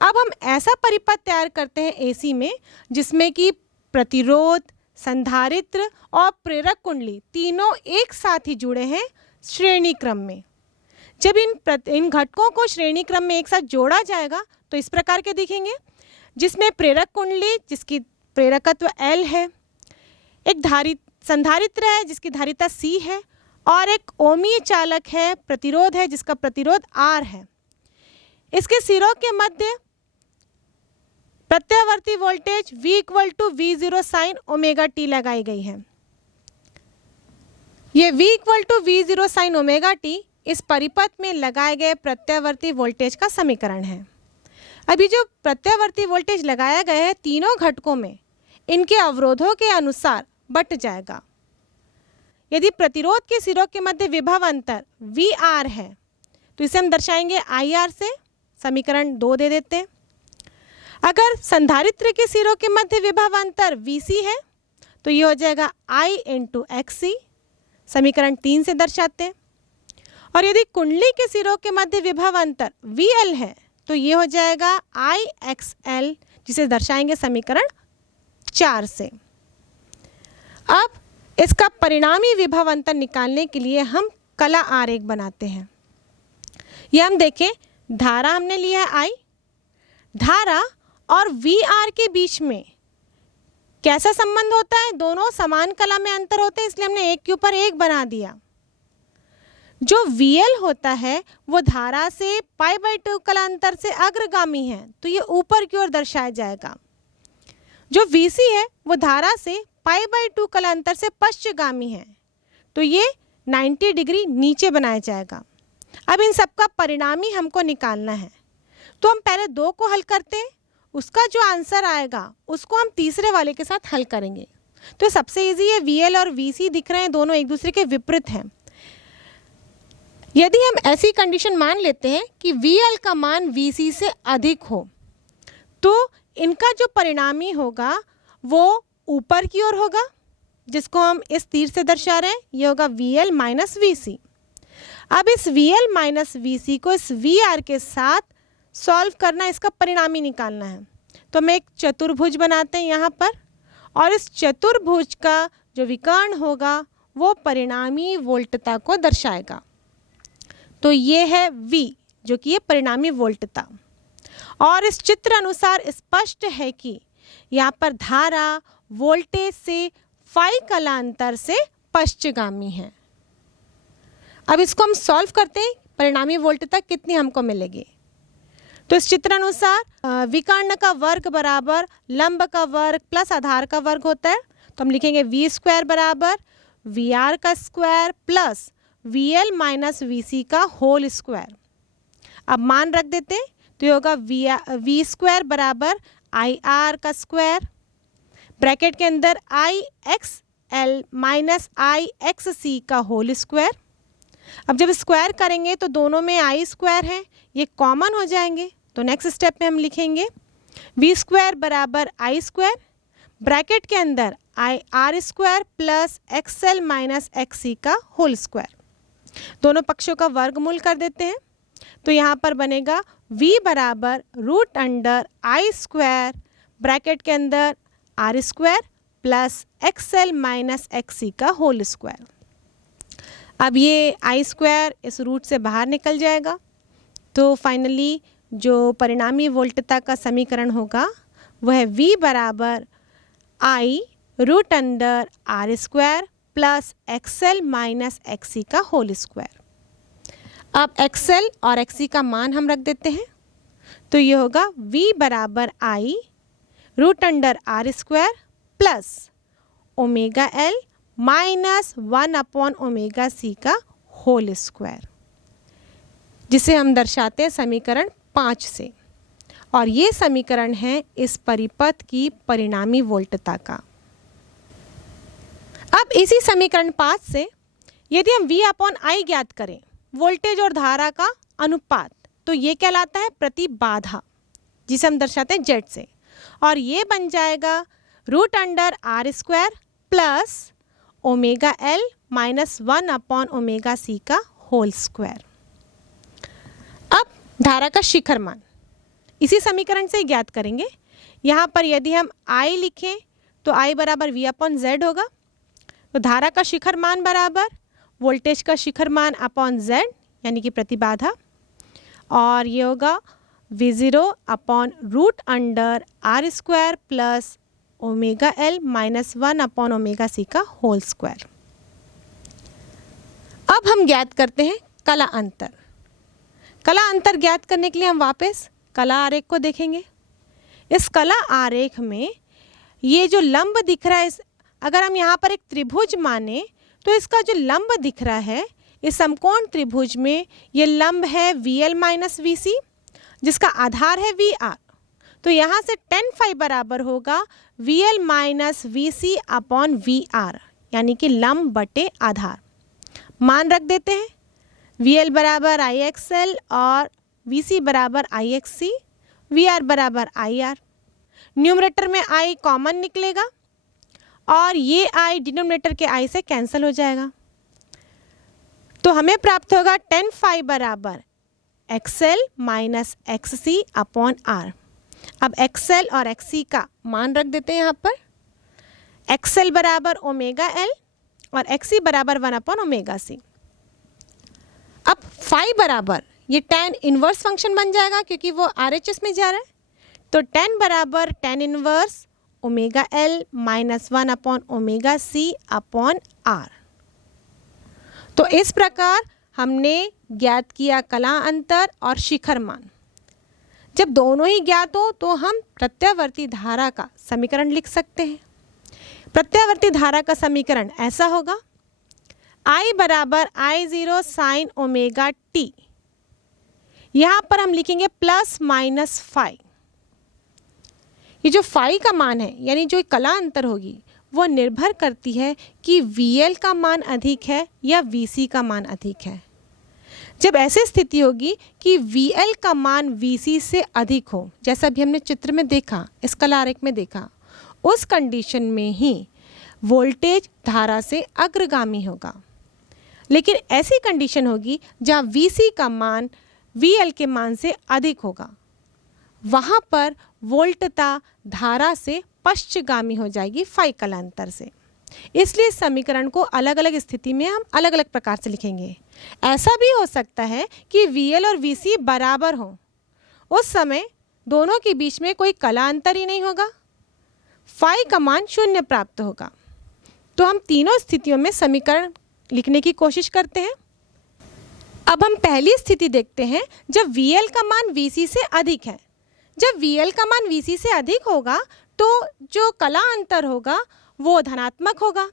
अब हम ऐसा परिपथ तैयार करते हैं एसी में जिसमें कि प्रतिरोध, संधारित्र और प्रेरक कुंडली तीनों एक साथ ही जुड़े हैं श्रेणी क्रम में। जब इन घटकों को श्रेणी क्रम में एक साथ जोड़ा जाएगा तो इस प्रकार के दिखेंगे, जिसमें प्रेरक कुंडली जिसकी प्रेरकत्व L है, एक संधारित्र है जिसकी धारिता C है और एक ओमीय चालक है, प्रतिरोध है जिसका प्रतिरोध R है। इसके सिरों के मध्य प्रत्यावर्ती voltage V = V0 sin omega t लगाई गई है। ये V = V0 sin omega t इस परिपथ में लगाए गए प्रत्यावर्ती वोल्टेज का समीकरण है। अभी जो प्रत्यावर्ती वोल्टेज लगाया गया है तीनों घटकों में इनके अवरोधों के अनुसार बंट जाएगा। यदि प्रतिरोध के सिरों के मध्य विभव अंतर VR है तो इसे हम दर्शाएंगे IR से, समीकरण 2 दे देते हैं। अगर संधारित्र के सिरों के मध्य विभव अंतर VC है तो ये हो जाएगा I × XC, समीकरण 3 से दर्शाते हैं। और यदि कुंडली के सिरों के मध्य विभव अंतर VL है तो ये हो जाएगा IXL, जिसे दर्शाएंगे समीकरण 4 से। अब इसका परिणामी विभव अंतर निकालने के लिए हम कला आरेख बनाते हैं। यह हम देखें, धारा हमने लिया है I, धारा और VR के बीच में कैसा संबंध होता है? दोनों समान कला में अंतर होते हैं, इसलिए हमने एक के ऊपर एक बना दिया। जो VL होता है वो धारा से π/2 कला अंतर से अग्रगामी है तो ये ऊपर की ओर दर्शाया जाएगा। जो VC है वो धारा से π/2 कला अंतर से पश्चगामी है तो ये 90 डिग्री नीचे बनाया जाएगा। अब इन सब का परिणामी हमको निकालना है तो हम पहले 2 को हल करते हैं, उसका जो आंसर आएगा उसको हम तीसरे वाले के साथ हल करेंगे। तो सबसे इजी है, VL और VC दिख रहे हैं, दोनों एक दूसरे के विपरीत हैं। यदि हम ऐसी कंडीशन मान लेते हैं कि VL का मान VC से अधिक हो तो इनका जो परिणामी होगा वो ऊपर की ओर होगा, जिसको हम इस तीर से दर्शा रहे हैं। ये होगा VL - VC। अब इस VL - VC को इस VR के साथ सॉल्व करना, इसका परिणामी निकालना है। तो हम एक चतुर्भुज बनाते हैं यहाँ पर, और इस चतुर्भुज का जो विकर्ण होगा वो परिणामी वोल्टता को दर्शाएगा। तो ये है V, जो कि ये परिणामी वोल्टता। और इस चित्र अनुसार स्पष्ट है कि यहाँ पर धारा वोल्टेज से फाई कला अंतर से पश्चगामी है। अब इसको हम सॉल्व करते हैं, परिणामी वोल्टता कितनी हमको मिलेगी। तो इस चित्र अनुसार विकर्ण का वर्ग बराबर लंब का वर्ग प्लस आधार का वर्ग होता है। तो हम लिखेंगे V² बराबर VR का स्क्वायर प्लस VL - VC का होल स्क्वायर। अब मान रख देते हैं तो ये होगा V² बराबर IR का स्क्वायर, ब्रैकेट के अंदर IXL - IXC का होल स्क्वायर। अब जब स्क्वायर करेंगे तो दोनों में I² है, ये कॉमन हो जाएंगे। तो नेक्स्ट स्टेप में हम लिखेंगे V² बराबर I², ब्रैकेट के अंदर IR² प्लस XL - XC का होल स्क्वायर। दोनों पक्षों का वर्गमूल कर देते हैं तो यहाँ पर बनेगा V बराबर √I² ब्रैकेट के अंदर R² प्लस XL - XC का होल स्क्वायर। अब ये I² इस रूट से बाहर निकल जाएगा तो फाइनली जो परिणामी वोल्टता का समीकरण होगा वह है V बराबर I √R² plus XL - XC का होल स्क्वायर। अब XL और XC का मान हम रख देते हैं तो ये होगा V बराबर I √R² plus omega L minus 1/ओमेगा C का होल स्क्वायर, जिसे हम दर्शाते हैं समीकरण 5 से। और ये समीकरण है इस परिपथ की परिणामी वोल्टता का। अब इसी समीकरण 5 से यदि हम V/I ज्ञात करें, वोल्टेज और धारा का अनुपात, तो ये कहलाता है प्रतिबाधा, जिसे हम दर्शाते हैं Z से। और ये बन जाएगा √R² plus omega L minus 1/ओमेगा C का होल स्क्वायर। अब धारा का शिखर मान, इसी समीकरण से ही ज्ञात करेंगे। यहाँ पर यदि हम I लिखें तो I बराबर V अपॉन Z होगा। तो धारा का शिखर मान बराबर वोल्टेज का शिखर मान अपॉन Z यानी कि प्रतिबाधा, और ये होगा V0 upon root under R square plus omega L minus 1 upon omega C का होल स्क्वायर। अब हम ज्ञात करते हैं कला अंतर। कला अंतर ज्ञात करने के लिए हम वापस कला आरेख को देखेंगे। इस कला आरेख में ये जो लंब दिख रहा है, अगर हम यहाँ पर एक त्रिभुज माने तो इसका जो लंब दिख रहा है इस समकोण त्रिभुज में ये लंब है VL माइनस VC जिसका आधार है VR। तो यहाँ से tan phi बराबर होगा VL minus VC upon VR यानी कि लंब बटे आधार। मान रख देते हैं, VL बराबर IXL और VC बराबर IXC, VR बराबर IR। न्यूमरेटर में I कॉमन निकलेगा और ये I डिनोमिनेटर के I से कैंसिल हो जाएगा। तो हमें प्राप्त होगा tan phi बराबर XL minus XC upon R। अब XL और XC का मान रख देते हैं यहाँ पर। XL बराबर ओमेगा L और XC बराबर 1 अपॉन ओमेगा C। अब phi बराबर ये tan इनवर्स फंक्शन बन जाएगा क्योंकि वो RHS में जा रहा है। तो tan बराबर tan inverse omega L minus 1 upon omega C upon R। तो इस प्रकार हमने ज्ञात किया कला अंतर और शिखर मान। जब दोनों ही ज्ञात हो तो हम प्रत्यावर्ती धारा का समीकरण लिख सकते हैं। प्रत्यावर्ती धारा का समीकरण ऐसा होगा, I बराबर I0 साइन ओमेगा t। यहाँ पर हम लिखेंगे प्लस माइनस फाई। ये जो फाई का मान है यानी जो कला अंतर होगी वो निर्भर करती है कि VL का मान अधिक है या VC का मान अधिक है। जब ऐसी स्थिति होगी कि VL का मान VC से अधिक हो, जैसा भी हमने चित्र में देखा, इस कला आरेख में देखा, उस कंडीशन में ही वोल्टेज धारा से अग्रगामी होगा। लेकिन ऐसी कंडीशन होगी जहाँ VC का मान VL के मान से अधिक होगा, वहाँ पर वोल्टता धारा से पश्चगामी हो जाएगी फाई कला अंतर से। इसलिए समीकरण को अलग अलग स्थिति में हम अलग अलग प्रकार से लिखेंगे। ऐसा भी हो सकता है कि VL और VC बराबर हों, उस समय दोनों के बीच में कोई कला अंतर ही नहीं होगा, फाई का मान 0 प्राप्त होगा। तो हम तीनों स्थितियों में समीकरण लिखने की कोशिश करते हैं। अब हम पहली स्थिति देखते हैं जब VL का मान VC से अधिक है। जब VL का मान VC से अधिक होगा तो जो कला अंतर होगा वो धनात्मक होगा,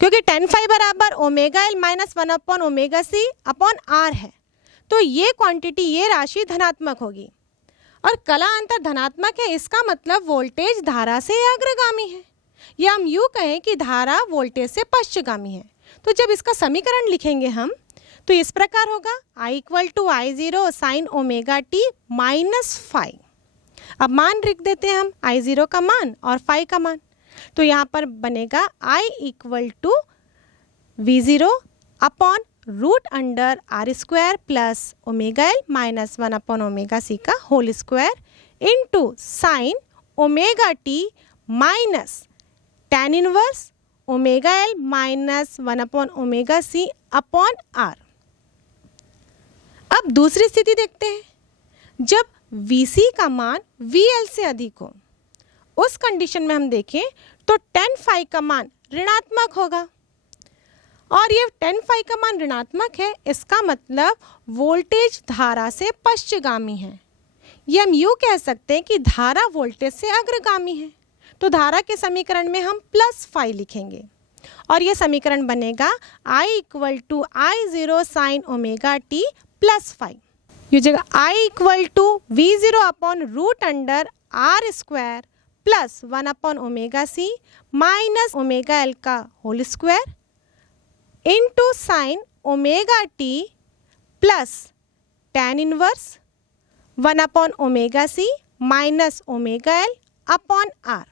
क्योंकि tan phi बराबर omega L minus 1 upon omega C upon R है। तो ये क्वांटिटी, ये राशि धनात्मक होगी और कला अंतर धनात्मक है, इसका मतलब वोल्टेज धारा से अग्रगामी है, या हम यूँ कहें कि धारा वोल्टेज से पश्चगामी है। तो जब इसका समीकरण लिखेंगे हम तो इस प्रकार होगा, I equal to I0 sine omega t minus phi. अब मान लिख देते हैं हम I0 का मान और फाई का मान। तो यहाँ पर बनेगा I equal to V0 upon root under R square plus omega L minus 1 upon omega C का whole square into sine omega t minus tan inverse omega L minus 1 upon omega C upon R। अब दूसरी स्थिति देखते हैं, जब VC का मान VL से अधिक हो। उस कंडीशन में हम देखें तो tan phi का मान ऋणात्मक होगा, और ये tan phi का मान ऋणात्मक है, इसका मतलब वोल्टेज धारा से पश्चगामी है। ये हम यूँ कह सकते हैं कि धारा वोल्टेज से अग्रगामी है। तो धारा के समीकरण में हम प्लस फाई लिखेंगे और ये समीकरण बनेगा I equal to I0 sine omega t plus phi. ये जगह I equal to V0 upon root under R square plus 1 upon omega C minus omega L का whole square into sine omega t plus tan inverse 1 upon omega C minus omega L upon R।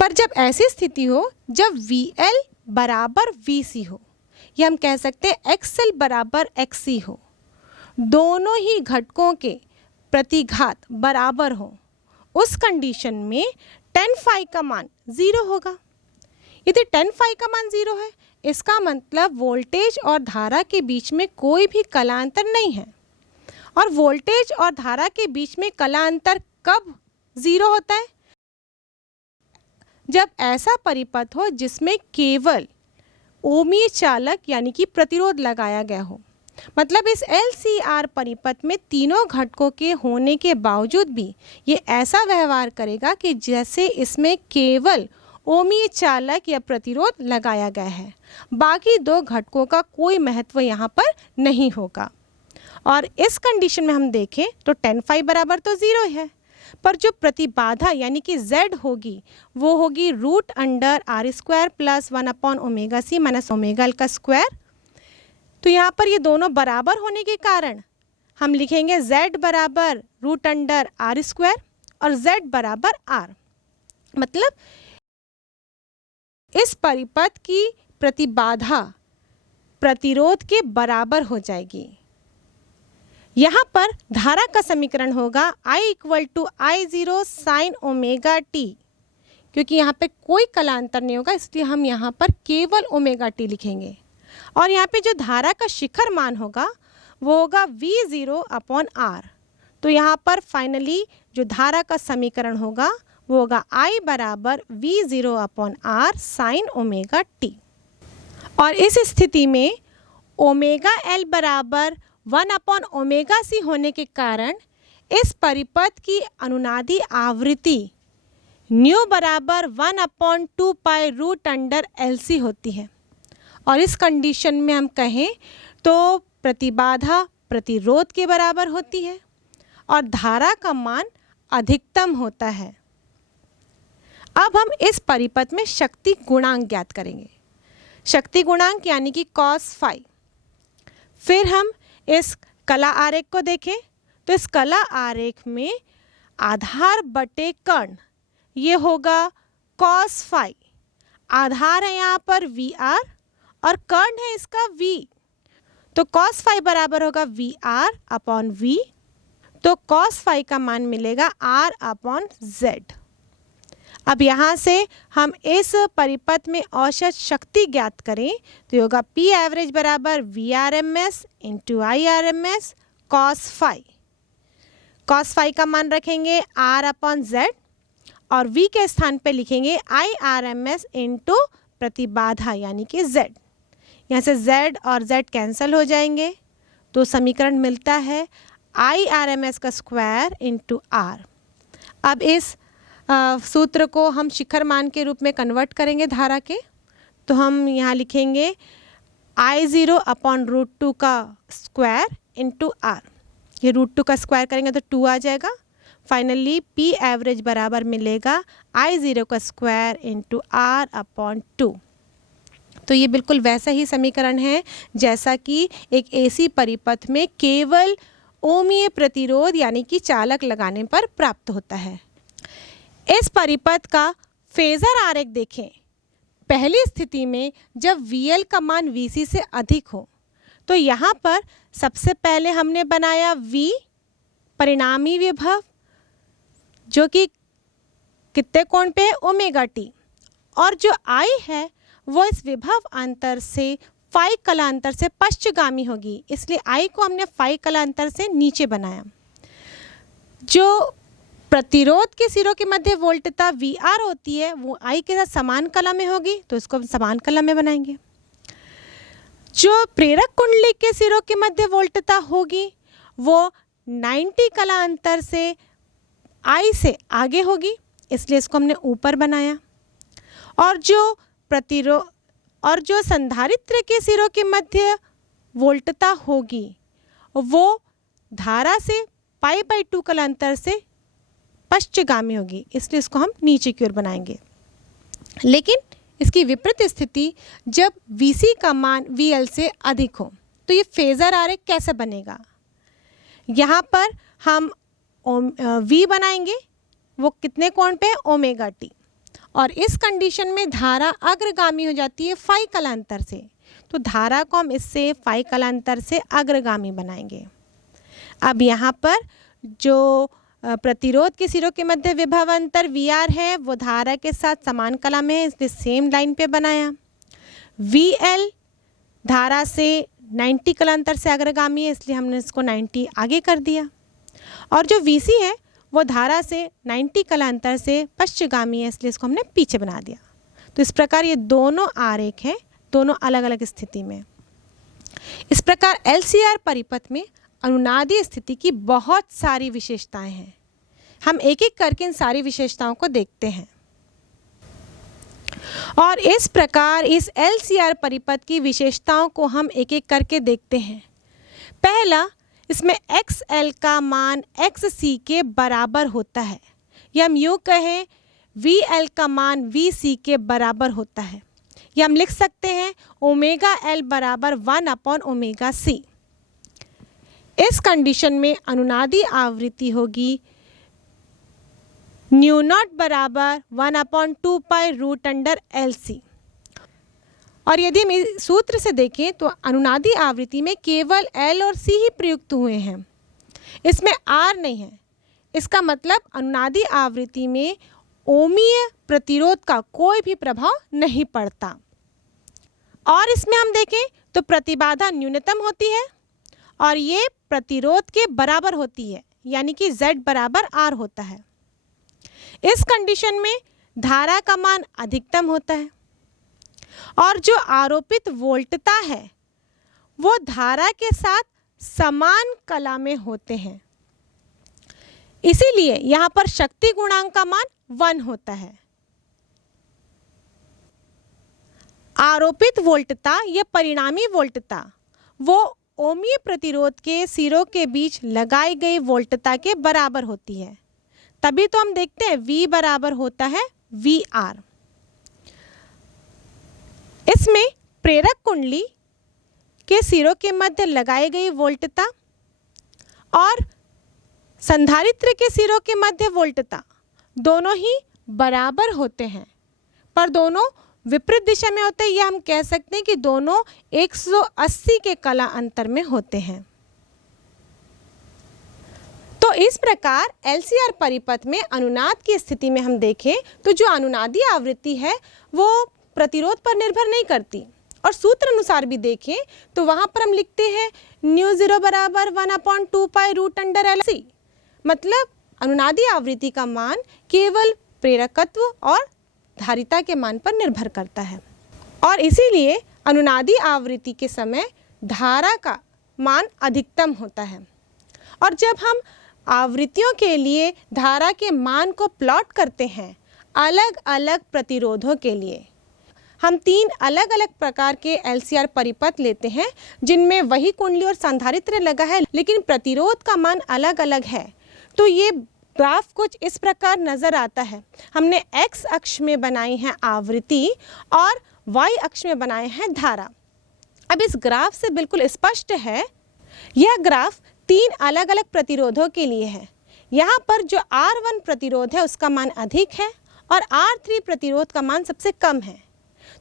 पर जब ऐसी स्थिति हो जब VL बराबर VC हो, या हम कह सकते हैं XL बराबर XC हो, दोनों ही घटकों के प्रतिघात बराबर हो, उस कंडीशन में tan phi का मान 0 होगा। यदि tan phi का मान 0 है, इसका मतलब वोल्टेज और धारा के बीच में कोई भी कलांतर नहीं है। और वोल्टेज और धारा के बीच में कलांतर कब 0 होता है? जब ऐसा परिपथ हो जिसमें केवल ओमीय चालक यानी कि प्रतिरोध लगाया गया हो। मतलब इस LCR परिपथ में तीनों घटकों के होने के बावजूद भी ये ऐसा व्यवहार करेगा कि जैसे इसमें केवल ओमीय चालक या प्रतिरोध लगाया गया है, बाकी दो घटकों का कोई महत्व यहाँ पर नहीं होगा। और इस कंडीशन में हम देखें तो tan phi बराबर तो 0 है, पर जो प्रतिबाधा यानी कि Z होगी वो होगी √R² plus 1/ωc minus ωL का स्क्वायर। तो यहाँ पर ये दोनों बराबर होने के कारण हम लिखेंगे Z बराबर √R² और Z बराबर R। मतलब इस परिपथ की प्रतिबाधा प्रतिरोध के बराबर हो जाएगी। यहाँ पर धारा का समीकरण होगा I = I0 sin ωt, क्योंकि यहाँ पे कोई कलांतर नहीं होगा इसलिए हम यहाँ पर केवल ωt लिखेंगे। और यहाँ पे जो धारा का शिखर मान होगा वो होगा V0/R। तो यहाँ पर फाइनली जो धारा का समीकरण होगा वो होगा I बराबर V0/R sin ωt। और इस स्थिति में ωL बराबर 1/ωc होने के कारण इस परिपथ की अनुनादी आवृत्ति न्यू बराबर 1/2π √LC होती है। और इस कंडीशन में हम कहें तो प्रतिबाधा प्रतिरोध के बराबर होती है और धारा का मान अधिकतम होता है। अब हम इस परिपथ में शक्ति गुणांक ज्ञात करेंगे। शक्ति गुणांक यानी कि cos phi। फिर हम इस कला आरेख को देखें तो इस कला आरेख में आधार बटे कर्ण ये होगा cos phi। आधार है यहाँ पर VR और कर्ण है इसका V, तो cos phi बराबर होगा VR/V। तो cos phi का मान मिलेगा R/Z। अब यहाँ से हम इस परिपथ में औसत शक्ति ज्ञात करें तो होगा P एवरेज बराबर VRMS × IRMS cos phi। cos phi का मान रखेंगे R/Z और V के स्थान पे लिखेंगे IRMS × प्रतिबाधा यानी कि Z। यहाँ से Z और Z कैंसिल हो जाएंगे तो समीकरण मिलता है IRMS का स्क्वायर × R। अब इस सूत्र को हम शिखर मान के रूप में कन्वर्ट करेंगे धारा के, तो हम यहाँ लिखेंगे I0/√2 का स्क्वायर × R। ये √2 का स्क्वायर करेंगे तो 2 आ जाएगा। फाइनली P एवरेज बराबर मिलेगा I0 का स्क्वायर × R/2। तो ये बिल्कुल वैसा ही समीकरण है जैसा कि एक AC परिपथ में केवल ओमीय प्रतिरोध यानी कि चालक लगाने पर प्राप्त होता है। इस परिपथ का फेजर आरेख देखें। पहली स्थिति में जब VL का मान VC से अधिक हो तो यहाँ पर सबसे पहले हमने बनाया V परिणामी विभव जो कि कितने कोण पे है ωt, और जो I है वो इस विभव अंतर से phi कलांतर से पश्चगामी होगी, इसलिए I को हमने phi कलांतर से नीचे बनाया। जो प्रतिरोध के सिरों के मध्य वोल्टता VR होती है वो I के साथ समान कला में होगी, तो इसको हम समान कला में बनाएंगे। जो प्रेरक कुंडली के सिरों के मध्य वोल्टता होगी वो 90 कला अंतर से I से आगे होगी, इसलिए इसको हमने ऊपर बनाया। और जो संधारित्र के सिरों के मध्य वोल्टता होगी वो धारा से π/2 कला अंतर से पश्चगामी होगी, इसलिए इसको हम नीचे की ओर बनाएंगे। लेकिन इसकी विपरीत स्थिति जब VC का मान VL से अधिक हो तो ये फेजर आरेख कैसे बनेगा। यहाँ पर हम V बनाएंगे, वो कितने कोण पे है ωt, और इस कंडीशन में धारा अग्रगामी हो जाती है phi कलांतर से, तो धारा को हम इससे phi कलांतर से अग्रगामी बनाएंगे। अब यहाँ पर जो प्रतिरोध के सिरों के मध्य विभव अंतर VR है वो धारा के साथ समान कला में है, इसलिए सेम लाइन पे बनाया। VL धारा से 90 कला अंतर से अग्रगामी है, इसलिए हमने इसको 90 आगे कर दिया। और जो VC है वो धारा से 90 कला अंतर से पश्चिमगामी है, इसलिए इसको हमने पीछे बना दिया। तो इस प्रकार ये दोनों आरेख हैं, दोनों अलग अलग स्थिति में। इस प्रकार LCR परिपथ में अनुनादीय स्थिति की बहुत सारी विशेषताएं हैं। हम एक एक करके इन सारी विशेषताओं को देखते हैं। और इस प्रकार इस LCR परिपथ की विशेषताओं को हम एक एक करके देखते हैं। पहला, इसमें XL का मान XC के बराबर होता है, या हम यूँ कहें VL का मान VC के बराबर होता है, या हम लिख सकते हैं ओमेगा L बराबर 1/ओमेगा C। इस कंडीशन में अनुनादी आवृत्ति होगी न्यू नॉट बराबर 1/2 पाई रूट अंडर LC। और यदि हम इस सूत्र से देखें तो अनुनादी आवृत्ति में केवल L और C ही प्रयुक्त हुए हैं, इसमें R नहीं है। इसका मतलब अनुनादी आवृत्ति में ओमीय प्रतिरोध का कोई भी प्रभाव नहीं पड़ता। और इसमें हम देखें तो प्रतिबाधा न्यूनतम होती है और ये प्रतिरोध के बराबर होती है, यानी कि Z बराबर R होता है। इस कंडीशन में धारा का मान अधिकतम होता है और जो आरोपित वोल्टता है वो धारा के साथ समान कला में होते हैं, इसीलिए यहाँ पर शक्ति गुणांक का मान 1 होता है। आरोपित वोल्टता या परिणामी वोल्टता वो ओमीय प्रतिरोध के सिरों के बीच लगाई गई वोल्टता के बराबर होती है, तभी तो हम देखते हैं V बराबर होता है VR। इसमें प्रेरक कुंडली के सिरों के मध्य लगाई गई वोल्टता और संधारित्र के सिरों के मध्य वोल्टता दोनों ही बराबर होते हैं, पर दोनों विपरीत दिशा में होते हैं, या हम कह सकते हैं कि दोनों 180 के कला अंतर में होते हैं। तो इस प्रकार LCR परिपथ में अनुनाद की स्थिति में हम देखें तो जो अनुनादी आवृत्ति है वो प्रतिरोध पर निर्भर नहीं करती, और सूत्र अनुसार भी देखें तो वहाँ पर हम लिखते हैं न्यू 0 बराबर 1/2 पाई रूट अंडर LC। मतलब अनुनादी आवृत्ति का मान केवल प्रेरकत्व और धारिता के मान पर निर्भर करता है, और इसीलिए अनुनादी आवृत्ति के समय धारा का मान अधिकतम होता है। और जब हम आवृत्तियों के लिए धारा के मान को प्लॉट करते हैं अलग अलग प्रतिरोधों के लिए, हम 3 अलग अलग प्रकार के LCR परिपथ लेते हैं जिनमें वही कुंडली और संधारित्र लगा है लेकिन प्रतिरोध का मान अलग अलग है। तो ये ग्राफ कुछ इस प्रकार नज़र आता है। हमने X अक्ष में बनाई है आवृत्ति और Y अक्ष में बनाए हैं धारा। अब इस ग्राफ से बिल्कुल स्पष्ट है, यह ग्राफ 3 अलग अलग प्रतिरोधों के लिए है। यहाँ पर जो R1 प्रतिरोध है उसका मान अधिक है और R3 प्रतिरोध का मान सबसे कम है।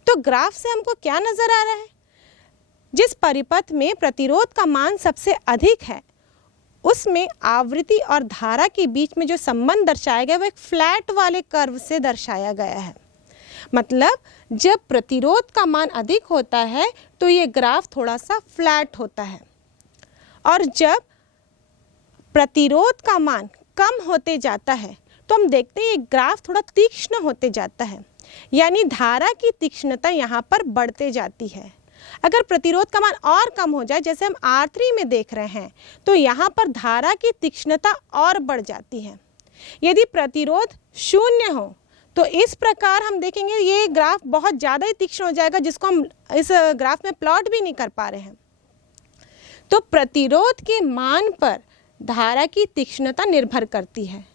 तो ग्राफ से हमको क्या नज़र आ रहा है? जिस परिपथ में प्रतिरोध का मान सबसे अधिक है उसमें आवृत्ति और धारा के बीच में जो संबंध दर्शाया गया वो एक फ्लैट वाले कर्व से दर्शाया गया है। मतलब जब प्रतिरोध का मान अधिक होता है तो ये ग्राफ थोड़ा सा फ्लैट होता है, और जब प्रतिरोध का मान कम होते जाता है तो हम देखते हैं ये ग्राफ थोड़ा तीक्ष्ण होते जाता है, यानी धारा की तीक्ष्णता यहाँ पर बढ़ते जाती है। अगर प्रतिरोध का मान और कम हो जाए, जैसे हम R3 में देख रहे हैं, तो यहाँ पर धारा की तीक्ष्णता और बढ़ जाती है। यदि प्रतिरोध 0 हो तो इस प्रकार हम देखेंगे ये ग्राफ बहुत ज़्यादा ही तीक्ष्ण हो जाएगा, जिसको हम इस ग्राफ में प्लॉट भी नहीं कर पा रहे हैं। तो प्रतिरोध के मान पर धारा की तीक्ष्णता निर्भर करती है,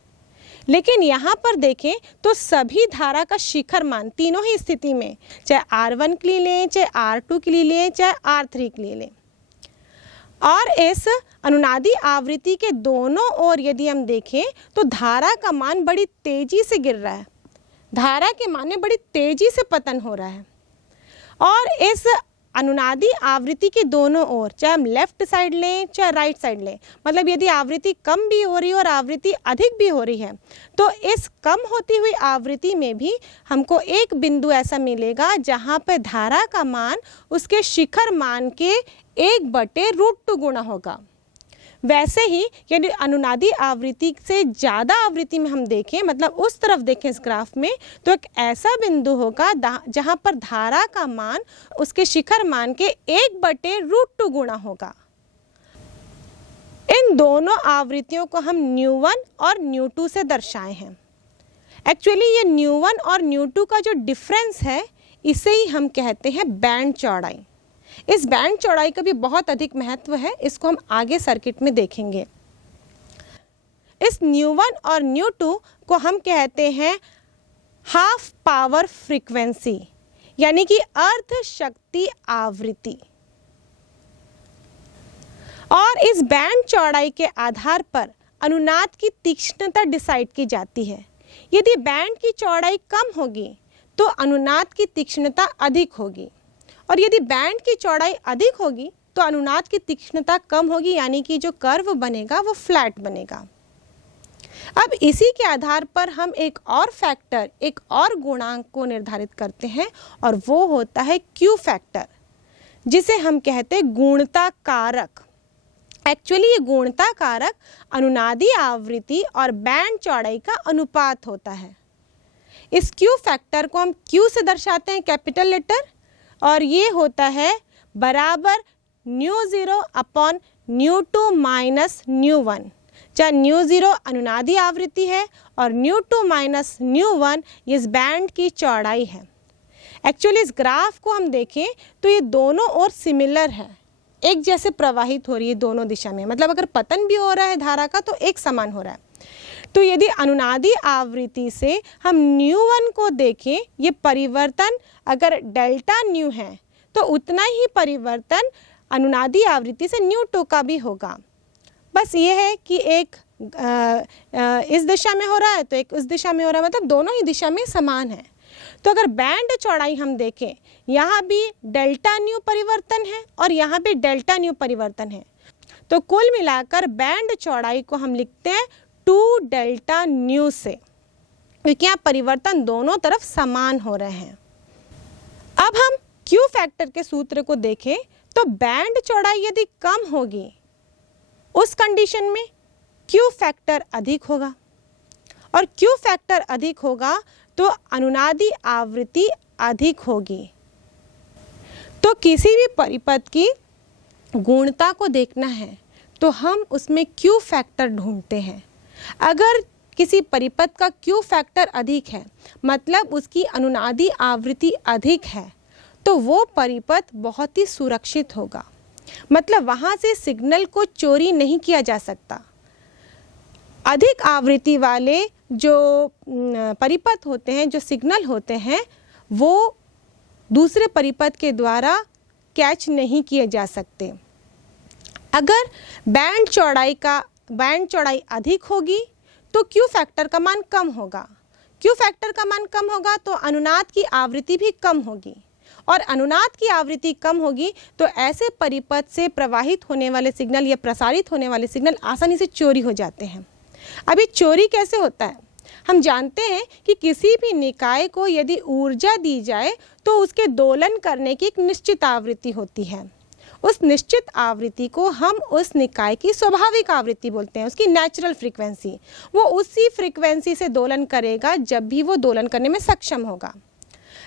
लेकिन यहाँ पर देखें तो सभी धारा का शिखर मान तीनों ही स्थिति में, चाहे R1 के लिए लें, चाहे R2 के लिए लें, चाहे R3 के लिए लें, और इस अनुनादी आवृत्ति के दोनों ओर यदि हम देखें तो धारा का मान बड़ी तेजी से गिर रहा है, धारा के मान में बड़ी तेजी से पतन हो रहा है। और इस अनुनादी आवृत्ति के दोनों ओर, चाहे हम लेफ्ट साइड लें चाहे राइट साइड लें, मतलब यदि आवृत्ति कम भी हो रही है और आवृत्ति अधिक भी हो रही है, तो इस कम होती हुई आवृत्ति में भी हमको एक बिंदु ऐसा मिलेगा जहाँ पर धारा का मान उसके शिखर मान के 1/√2 गुना होगा। वैसे ही यदि अनुनादी आवृत्ति से ज़्यादा आवृत्ति में हम देखें, मतलब उस तरफ देखें इस ग्राफ में, तो एक ऐसा बिंदु होगा जहाँ पर धारा का मान उसके शिखर मान के 1/√2 गुना होगा। इन दोनों आवृत्तियों को हम ν1 और ν2 से दर्शाए हैं। एक्चुअली ये ν1 और ν2 का जो डिफरेंस है, इसे ही हम कहते हैं बैंड चौड़ाई। इस बैंड चौड़ाई का भी बहुत अधिक महत्व है, इसको हम आगे सर्किट में देखेंगे। इस ν1 और ν2 को हम कहते हैं हाफ पावर फ्रीक्वेंसी, यानी कि अर्ध शक्ति आवृत्ति। और इस बैंड चौड़ाई के आधार पर अनुनाद की तीक्ष्णता डिसाइड की जाती है। यदि बैंड की चौड़ाई कम होगी तो अनुनाद की तीक्ष्णता अधिक होगी, और यदि बैंड की चौड़ाई अधिक होगी तो अनुनाद की तीक्ष्णता कम होगी, यानी कि जो कर्व बनेगा वो फ्लैट बनेगा। अब इसी के आधार पर हम एक और फैक्टर, एक और गुणांक को निर्धारित करते हैं, और वो होता है क्यू फैक्टर, जिसे हम कहते हैं गुणता कारक। एक्चुअली ये गुणता कारक अनुनादी आवृत्ति और बैंड चौड़ाई का अनुपात होता है। इस क्यू फैक्टर को हम क्यू से दर्शाते हैं, कैपिटल लेटर, और ये होता है बराबर ν0 अपॉन ν2 माइनस ν1, जहाँ ν0 अनुनादी आवृत्ति है और ν2 माइनस ν1 इस बैंड की चौड़ाई है। एक्चुअली इस ग्राफ को हम देखें तो ये दोनों ओर सिमिलर है, एक जैसे प्रवाहित हो रही है दोनों दिशा में, मतलब अगर पतन भी हो रहा है धारा का तो एक समान हो रहा है। तो यदि अनुनादी आवृत्ति से हम ν1 को देखें, ये परिवर्तन अगर डेल्टा न्यू है तो उतना ही परिवर्तन अनुनादी आवृत्ति से ν2 का भी होगा। बस ये है कि एक इस दिशा में हो रहा है तो एक उस दिशा में हो रहा है, मतलब दोनों ही दिशा में समान है। तो अगर बैंड चौड़ाई हम देखें, यहाँ भी डेल्टा न्यू परिवर्तन है और यहाँ भी डेल्टा न्यू परिवर्तन है, तो कुल मिलाकर बैंड चौड़ाई को हम लिखते हैं 2 डेल्टा न्यू से, क्योंकि यहाँ परिवर्तन दोनों तरफ समान हो रहे हैं। अब हम क्यू फैक्टर के सूत्र को देखें तो बैंड चौड़ाई यदि कम होगी उस कंडीशन में क्यू फैक्टर अधिक होगा, और क्यू फैक्टर अधिक होगा तो अनुनादी आवृत्ति अधिक होगी। तो किसी भी परिपथ की गुणता को देखना है तो हम उसमें क्यू फैक्टर ढूंढते हैं। अगर किसी परिपथ का क्यू फैक्टर अधिक है, मतलब उसकी अनुनादी आवृत्ति अधिक है, तो वो परिपथ बहुत ही सुरक्षित होगा, मतलब वहाँ से सिग्नल को चोरी नहीं किया जा सकता। अधिक आवृत्ति वाले जो परिपथ होते हैं, जो सिग्नल होते हैं, वो दूसरे परिपथ के द्वारा कैच नहीं किए जा सकते। अगर बैंड चौड़ाई अधिक होगी तो क्यू फैक्टर का मान कम होगा। क्यू फैक्टर का मान कम होगा तो अनुनाद की आवृत्ति भी कम होगी, और अनुनाद की आवृत्ति कम होगी तो ऐसे परिपथ से प्रवाहित होने वाले सिग्नल या प्रसारित होने वाले सिग्नल आसानी से चोरी हो जाते हैं। अब ये चोरी कैसे होता है? हम जानते हैं कि किसी भी निकाय को यदि ऊर्जा दी जाए तो उसके दोलन करने की एक निश्चित आवृत्ति होती है। उस निश्चित आवृत्ति को हम उस निकाय की स्वाभाविक आवृत्ति बोलते हैं, उसकी नेचुरल फ्रीक्वेंसी। वो उसी फ्रीक्वेंसी से दोलन करेगा जब भी वो दोलन करने में सक्षम होगा।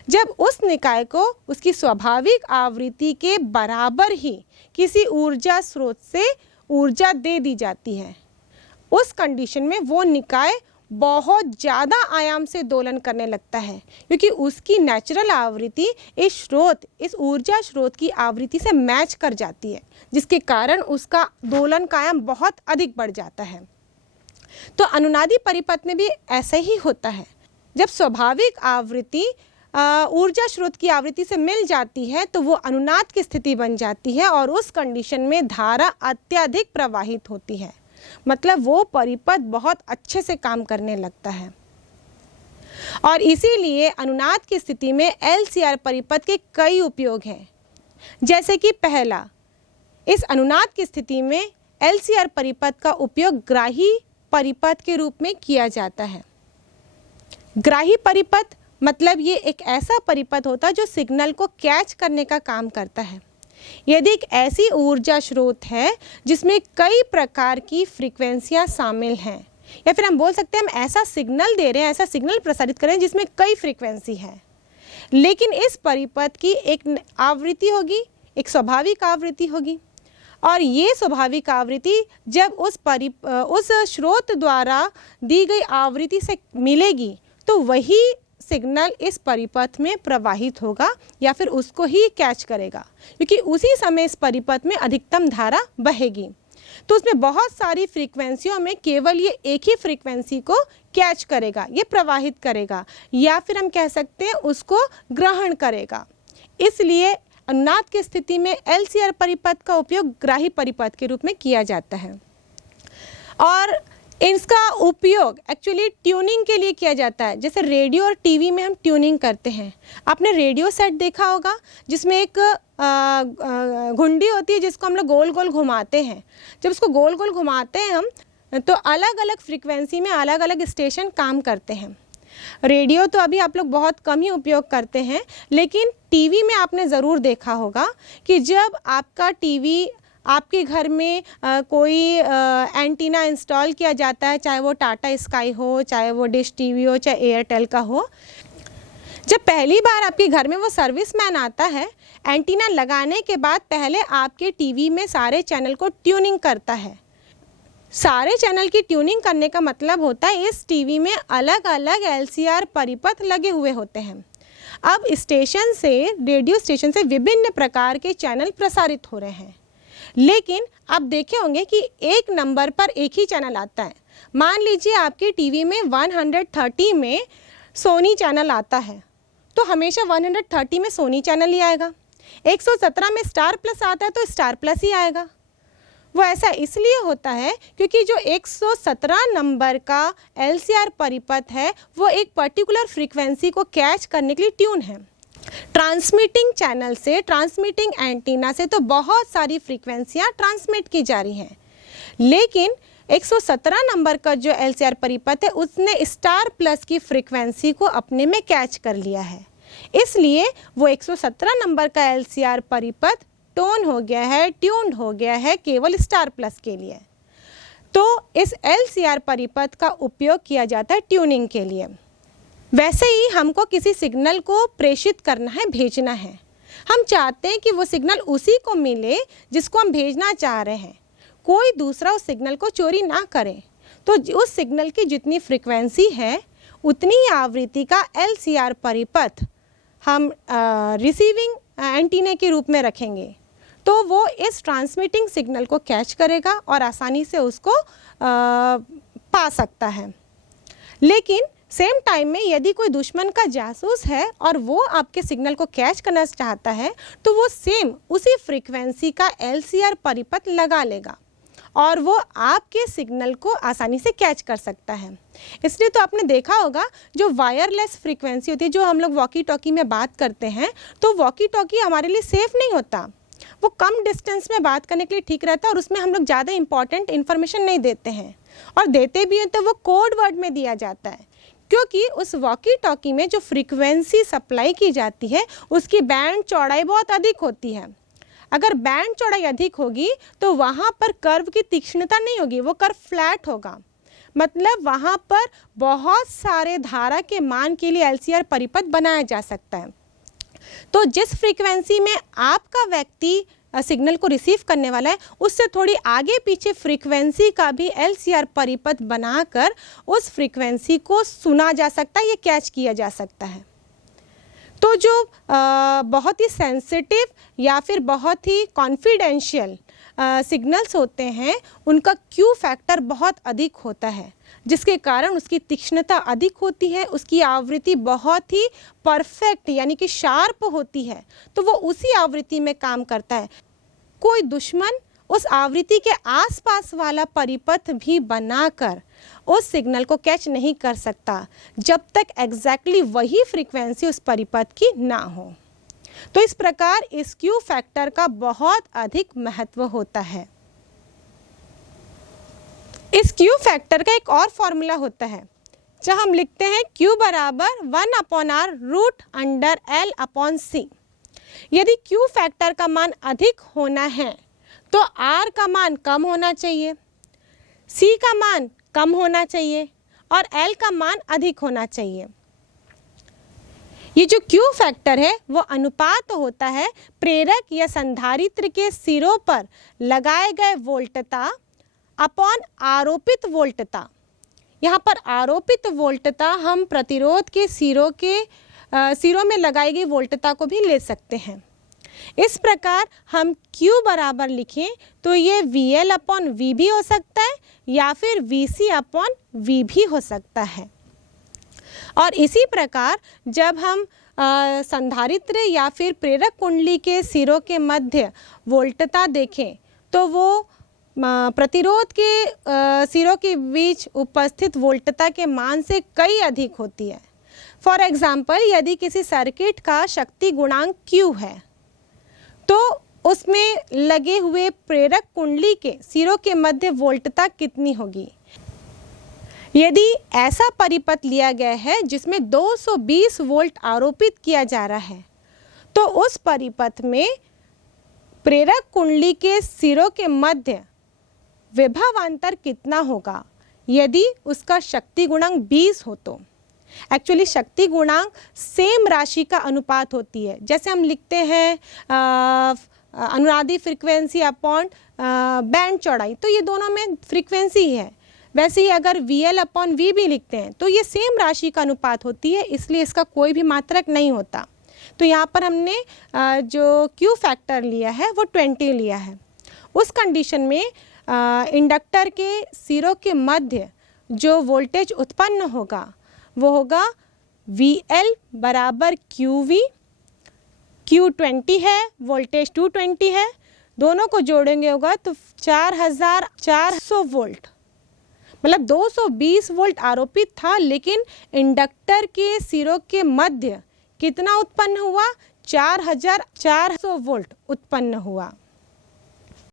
जब उस निकाय को उसकी स्वाभाविक आवृत्ति के बराबर ही किसी ऊर्जा स्रोत से ऊर्जा दे दी जाती है, उस कंडीशन में वो निकाय बहुत ज़्यादा आयाम से दोलन करने लगता है, क्योंकि उसकी नेचुरल आवृत्ति इस ऊर्जा स्रोत की आवृत्ति से मैच कर जाती है, जिसके कारण उसका दोलन का आयाम बहुत अधिक बढ़ जाता है। तो अनुनादी परिपथ में भी ऐसा ही होता है। जब स्वाभाविक आवृत्ति ऊर्जा स्रोत की आवृत्ति से मिल जाती है तो वो अनुनाद की स्थिति बन जाती है, और उस कंडीशन में धारा अत्यधिक प्रवाहित होती है, मतलब वो परिपथ बहुत अच्छे से काम करने लगता है। और इसीलिए अनुनाद की स्थिति में LCR परिपथ के कई उपयोग हैं। जैसे कि पहला, इस अनुनाद की स्थिति में LCR परिपथ का उपयोग ग्राही परिपथ के रूप में किया जाता है। ग्राही परिपथ मतलब ये एक ऐसा परिपथ होता है जो सिग्नल को कैच करने का काम करता है। यदि एक ऐसी ऊर्जा स्रोत है जिसमें कई प्रकार की फ्रीक्वेंसियां शामिल हैं, या फिर हम बोल सकते हैं हम ऐसा सिग्नल दे रहे हैं, ऐसा सिग्नल प्रसारित कर रहे हैं जिसमें कई फ्रीक्वेंसी है, लेकिन इस परिपथ की एक आवृत्ति होगी, एक स्वाभाविक आवृत्ति होगी, और ये स्वाभाविक आवृत्ति जब उस स्रोत द्वारा दी गई आवृत्ति से मिलेगी तो वही सिग्नल इस परिपथ में प्रवाहित होगा या फिर उसको ही कैच करेगा, क्योंकि उसी समय इस परिपथ में अधिकतम धारा बहेगी। तो उसमें बहुत सारी फ्रीक्वेंसियों में केवल ये एक ही फ्रीक्वेंसी को कैच करेगा, ये प्रवाहित करेगा, या फिर हम कह सकते हैं उसको ग्रहण करेगा। इसलिए अनुनाद की स्थिति में LCR परिपथ का उपयोग ग्राही परिपथ के रूप में किया जाता है। और इसका उपयोग एक्चुअली ट्यूनिंग के लिए किया जाता है। जैसे रेडियो और टीवी में हम ट्यूनिंग करते हैं। आपने रेडियो सेट देखा होगा जिसमें एक घुंडी होती है जिसको हम लोग गोल गोल घुमाते हैं। जब उसको गोल गोल घुमाते हैं हम तो अलग अलग फ्रीक्वेंसी में अलग अलग स्टेशन काम करते हैं। रेडियो तो अभी आप लोग बहुत कम ही उपयोग करते हैं, लेकिन टीवी में आपने ज़रूर देखा होगा कि जब आपका टीवी आपके घर में कोई एंटीना इंस्टॉल किया जाता है, चाहे वो टाटा स्काई हो, चाहे वो डिश टीवी हो, चाहे एयरटेल का हो, जब पहली बार आपके घर में वो सर्विसमैन आता है, एंटीना लगाने के बाद पहले आपके टीवी में सारे चैनल को ट्यूनिंग करता है। सारे चैनल की ट्यूनिंग करने का मतलब होता है इस टीवी में अलग अलग LCR परिपथ लगे हुए होते हैं। अब स्टेशन से, रेडियो स्टेशन से विभिन्न प्रकार के चैनल प्रसारित हो रहे हैं, लेकिन आप देखे होंगे कि एक नंबर पर एक ही चैनल आता है। मान लीजिए आपके टीवी में 130 में सोनी चैनल आता है, तो हमेशा 130 में सोनी चैनल ही आएगा। 117 में स्टार प्लस आता है तो स्टार प्लस ही आएगा। वो ऐसा इसलिए होता है क्योंकि जो 117 नंबर का LCR परिपथ है वो एक पर्टिकुलर फ्रीक्वेंसी को कैच करने के लिए ट्यून है। ट्रांसमिटिंग चैनल से, ट्रांसमिटिंग एंटीना से तो बहुत सारी फ्रीक्वेंसियां ट्रांसमिट की जा रही हैं, लेकिन 117 नंबर का जो LCR परिपथ है उसने स्टार प्लस की फ्रीक्वेंसी को अपने में कैच कर लिया है। इसलिए वो 117 नंबर का LCR परिपथ टोन हो गया है, ट्यून्ड हो गया है केवल स्टार प्लस के लिए। तो इस LCR परिपथ का उपयोग किया जाता है ट्यूनिंग के लिए। वैसे ही हमको किसी सिग्नल को प्रेषित करना है, भेजना है। हम चाहते हैं कि वो सिग्नल उसी को मिले जिसको हम भेजना चाह रहे हैं, कोई दूसरा उस सिग्नल को चोरी ना करे। तो उस सिग्नल की जितनी फ्रीक्वेंसी है उतनी ही आवृत्ति का LCR परिपथ हम रिसीविंग एंटीना के रूप में रखेंगे, तो वो इस ट्रांसमिटिंग सिग्नल को कैच करेगा और आसानी से उसको पा सकता है। लेकिन सेम टाइम में यदि कोई दुश्मन का जासूस है और वो आपके सिग्नल को कैच करना चाहता है तो वो सेम उसी फ्रीक्वेंसी का LCR परिपथ लगा लेगा और वो आपके सिग्नल को आसानी से कैच कर सकता है। इसलिए तो आपने देखा होगा जो वायरलेस फ्रीक्वेंसी होती है, जो हम लोग वॉकी टॉकी में बात करते हैं, तो वॉकी टॉकी हमारे लिए सेफ़ नहीं होता। वो कम डिस्टेंस में बात करने के लिए ठीक रहता है और उसमें हम लोग ज़्यादा इंपॉर्टेंट इन्फॉर्मेशन नहीं देते हैं, और देते भी हैं तो वो कोड वर्ड में दिया जाता है, क्योंकि उस वॉकी टॉकी में जो फ्रीक्वेंसी सप्लाई की जाती है उसकी बैंड चौड़ाई बहुत अधिक होती है। अगर बैंड चौड़ाई अधिक होगी तो वहाँ पर कर्व की तीक्ष्णता नहीं होगी, वो कर्व फ्लैट होगा। मतलब वहाँ पर बहुत सारे धारा के मान के लिए LCR परिपथ बनाया जा सकता है। तो जिस फ्रीक्वेंसी में आपका व्यक्ति सिग्नल को रिसीव करने वाला है उससे थोड़ी आगे पीछे फ्रीक्वेंसी का भी LCR परिपथ बनाकर उस फ्रीक्वेंसी को सुना जा सकता है, ये कैच किया जा सकता है। तो जो बहुत ही सेंसिटिव या फिर बहुत ही कॉन्फिडेंशियल सिग्नल्स होते हैं उनका Q फैक्टर बहुत अधिक होता है, जिसके कारण उसकी तीक्ष्णता अधिक होती है, उसकी आवृत्ति बहुत ही परफेक्ट यानी कि शार्प होती है, तो वो उसी आवृत्ति में काम करता है। कोई दुश्मन उस आवृत्ति के आसपास वाला परिपथ भी बनाकर उस सिग्नल को कैच नहीं कर सकता जब तक एग्जैक्टली वही फ्रीक्वेंसी उस परिपथ की ना हो। तो इस प्रकार इस क्यू फैक्टर का बहुत अधिक महत्व होता है। इस क्यू फैक्टर का एक और फॉर्मूला होता है, जब हम लिखते हैं Q बराबर 1/r root under L upon C। यदि Q फैक्टर का मान अधिक होना है तो R का मान कम होना चाहिए, C का मान कम होना चाहिए और L का मान अधिक होना चाहिए। ये जो Q फैक्टर है वो अनुपात होता है प्रेरक या संधारित्र के सिरों पर लगाए गए वोल्टता अपॉन आरोपित वोल्टता। यहाँ पर आरोपित वोल्टता हम प्रतिरोध के सिरों में लगाई गई वोल्टता को भी ले सकते हैं। इस प्रकार हम Q बराबर लिखें तो ये VL अपॉन V भी हो सकता है या फिर VC अपॉन V भी हो सकता है। और इसी प्रकार जब हम संधारित्र या फिर प्रेरक कुंडली के सिरों के मध्य वोल्टता देखें तो वो प्रतिरोध के सिरों के बीच उपस्थित वोल्टता के मान से कई अधिक होती है। फॉर एग्जाम्पल, यदि किसी सर्किट का शक्ति गुणांक Q है तो उसमें लगे हुए प्रेरक कुंडली के सिरों के मध्य वोल्टता कितनी होगी। यदि ऐसा परिपथ लिया गया है जिसमें 220 वोल्ट आरोपित किया जा रहा है तो उस परिपथ में प्रेरक कुंडली के सिरों के मध्य विभवांतर कितना होगा यदि उसका शक्ति गुणांक 20 हो तो। एक्चुअली शक्ति गुणांक सेम राशि का अनुपात होती है। जैसे हम लिखते हैं अनुनादी फ्रीक्वेंसी अपॉन बैंड चौड़ाई, तो ये दोनों में फ्रीक्वेंसी ही है। वैसे ही अगर VL अपॉन V भी लिखते हैं तो ये सेम राशि का अनुपात होती है, इसलिए इसका कोई भी मात्रक नहीं होता। तो यहाँ पर हमने जो Q फैक्टर लिया है वो 20 लिया है। उस कंडीशन में इंडक्टर के सिरों के मध्य जो वोल्टेज उत्पन्न होगा वो होगा VL बराबर QV। Q 20 है, वोल्टेज 220 है, दोनों को जोड़ेंगे होगा तो 4400 वोल्ट, मतलब 220 वोल्ट आरोपित था, लेकिन इंडक्टर के सिरों के मध्य कितना उत्पन्न हुआ, 4400 वोल्ट उत्पन्न हुआ।